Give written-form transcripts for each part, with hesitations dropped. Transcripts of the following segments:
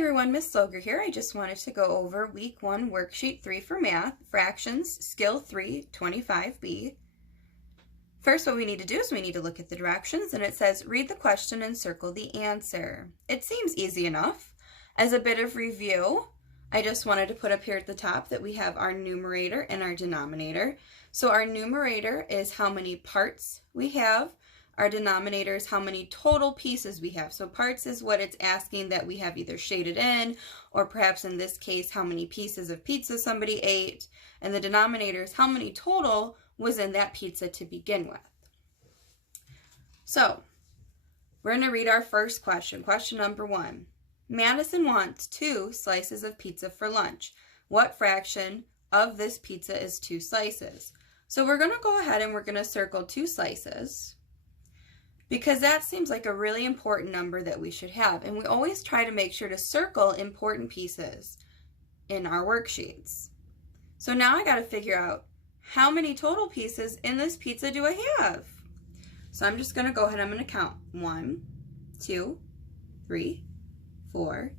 everyone, Miss Sloger here. I just wanted to go over Week 1, Worksheet 3 for Math, Fractions, Skill 3, 25B. First, what we need to do is we need to look at the directions, and it says, read the question and circle the answer. It seems easy enough. As a bit of review, I just wanted to put up here at the top that we have our numerator and our denominator. So our numerator is how many parts we have. Our denominator is how many total pieces we have. So parts is what it's asking that we have either shaded in, or perhaps in this case, how many pieces of pizza somebody ate. And the denominator is how many total was in that pizza to begin with. So we're going to read our first question. Question number 1. Madison wants 2 slices of pizza for lunch. What fraction of this pizza is 2 slices? So we're going to go ahead and we're going to circle 2 slices, because that seems like a really important number that we should have. And we always try to make sure to circle important pieces in our worksheets. So now I got to figure out how many total pieces in this pizza do I have? So I'm just going to go ahead and I'm going to count 1, 2, 3, 4,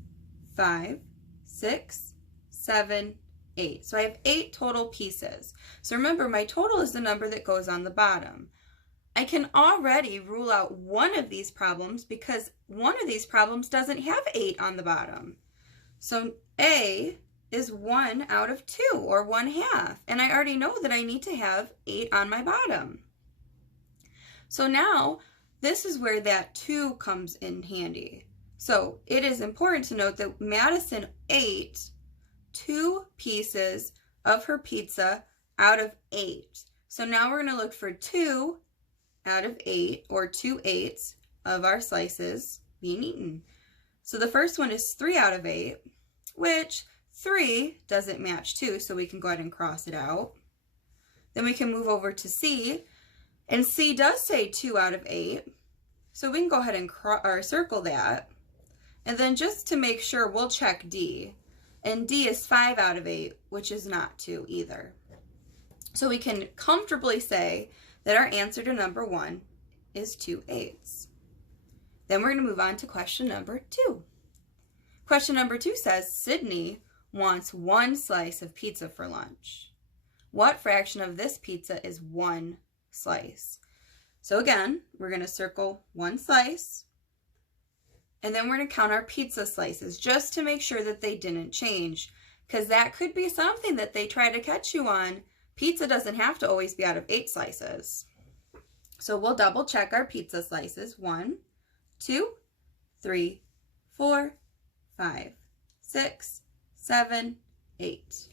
5, 6, 7, 8. So I have 8 total pieces. So remember, my total is the number that goes on the bottom. I can already rule out one of these problems because one of these problems doesn't have 8 on the bottom. So A is 1 out of 2, or 1/2. And I already know that I need to have 8 on my bottom. So now this is where that 2 comes in handy. So it is important to note that Madison ate 2 pieces of her pizza out of 8. So now we're going to look for 2 out of 8, or 2/8 of our slices being eaten. So the first one is 3 out of 8, which 3 doesn't match 2, so we can go ahead and cross it out. Then we can move over to C, and C does say 2 out of 8, so we can go ahead and circle that. And then just to make sure, we'll check D, and D is 5 out of 8, which is not 2 either. So we can comfortably say that our answer to number 1 is 2/8. Then we're going to move on to question number 2. Question number 2 says, Sydney wants 1 slice of pizza for lunch. What fraction of this pizza is 1 slice? So again, we're going to circle 1 slice, and then we're going to count our pizza slices just to make sure that they didn't change, because that could be something that they try to catch you on. Pizza doesn't have to always be out of 8 slices. So we'll double check our pizza slices. 1, 2, 3, 4, 5, 6, 7, 8.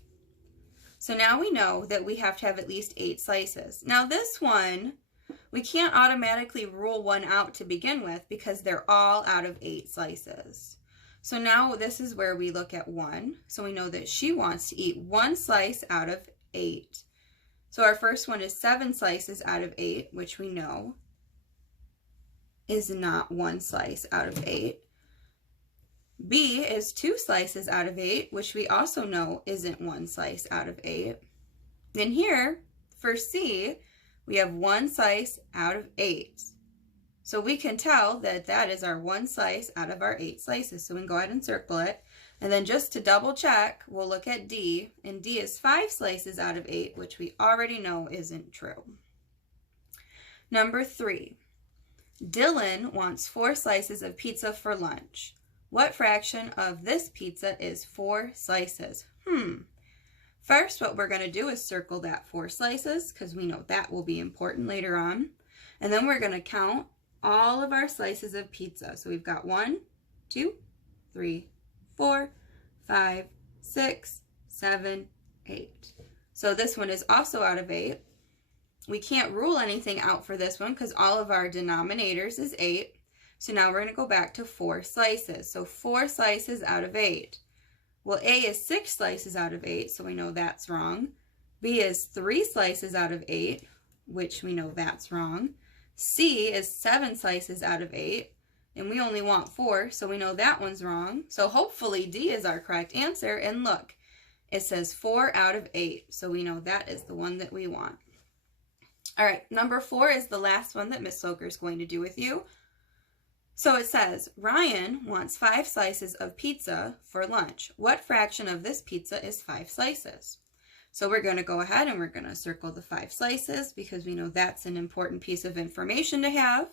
So now we know that we have to have at least 8 slices. Now this one, we can't automatically rule 1 out to begin with because they're all out of 8 slices. So now this is where we look at 1. So we know that she wants to eat 1 slice out of 8. So our first one is 7 slices out of 8, which we know is not 1 slice out of 8. B is 2 slices out of 8, which we also know isn't 1 slice out of 8. Then here, for C, we have 1 slice out of 8. So we can tell that that is our 1 slice out of our 8 slices. So we can go ahead and circle it. And then just to double check, we'll look at D, and D is 5 slices out of 8, which we already know isn't true. Number 3, Dylan wants 4 slices of pizza for lunch. What fraction of this pizza is 4 slices? First, what we're going to do is circle that 4 slices, because we know that will be important later on. And then we're going to count all of our slices of pizza. So we've got 1, 2, 3, 4, 5, 6, 7, 8. So this one is also out of 8. We can't rule anything out for this one because all of our denominators is 8. So now we're going to go back to 4 slices. So 4 slices out of 8. Well, A is 6 slices out of 8, so we know that's wrong. B is 3 slices out of 8, which we know that's wrong. C is 7 slices out of 8. And we only want 4, so we know that one's wrong. So hopefully D is our correct answer. And look, it says 4 out of 8. So we know that is the one that we want. All right, number 4 is the last one that Miss Sloger is going to do with you. So it says, Ryan wants 5 slices of pizza for lunch. What fraction of this pizza is 5 slices? So we're going to go ahead and we're going to circle the 5 slices because we know that's an important piece of information to have.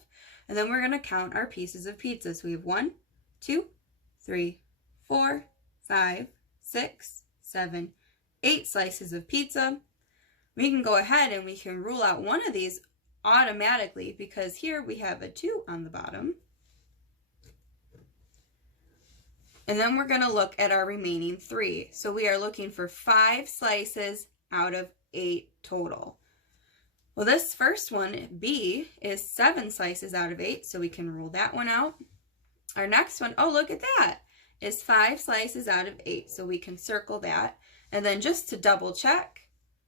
And then we're going to count our pieces of pizza. So we have 1, 2, 3, 4, 5, 6, 7, 8 slices of pizza. We can go ahead and we can rule out one of these automatically because here we have a 2 on the bottom. And then we're going to look at our remaining 3. So we are looking for 5 slices out of 8 total. Well, this first one, B, is 7 slices out of 8, so we can rule that one out. Our next one, oh, look at that, is 5 slices out of 8, so we can circle that. And then just to double check,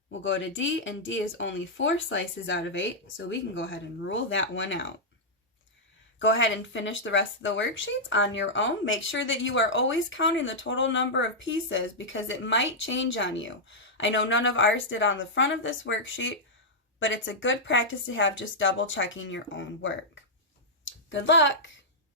we'll go to D, and D is only 4 slices out of 8, so we can go ahead and rule that one out. Go ahead and finish the rest of the worksheets on your own. Make sure that you are always counting the total number of pieces because it might change on you. I know none of ours did on the front of this worksheet, but it's a good practice to have just double checking your own work. Good luck!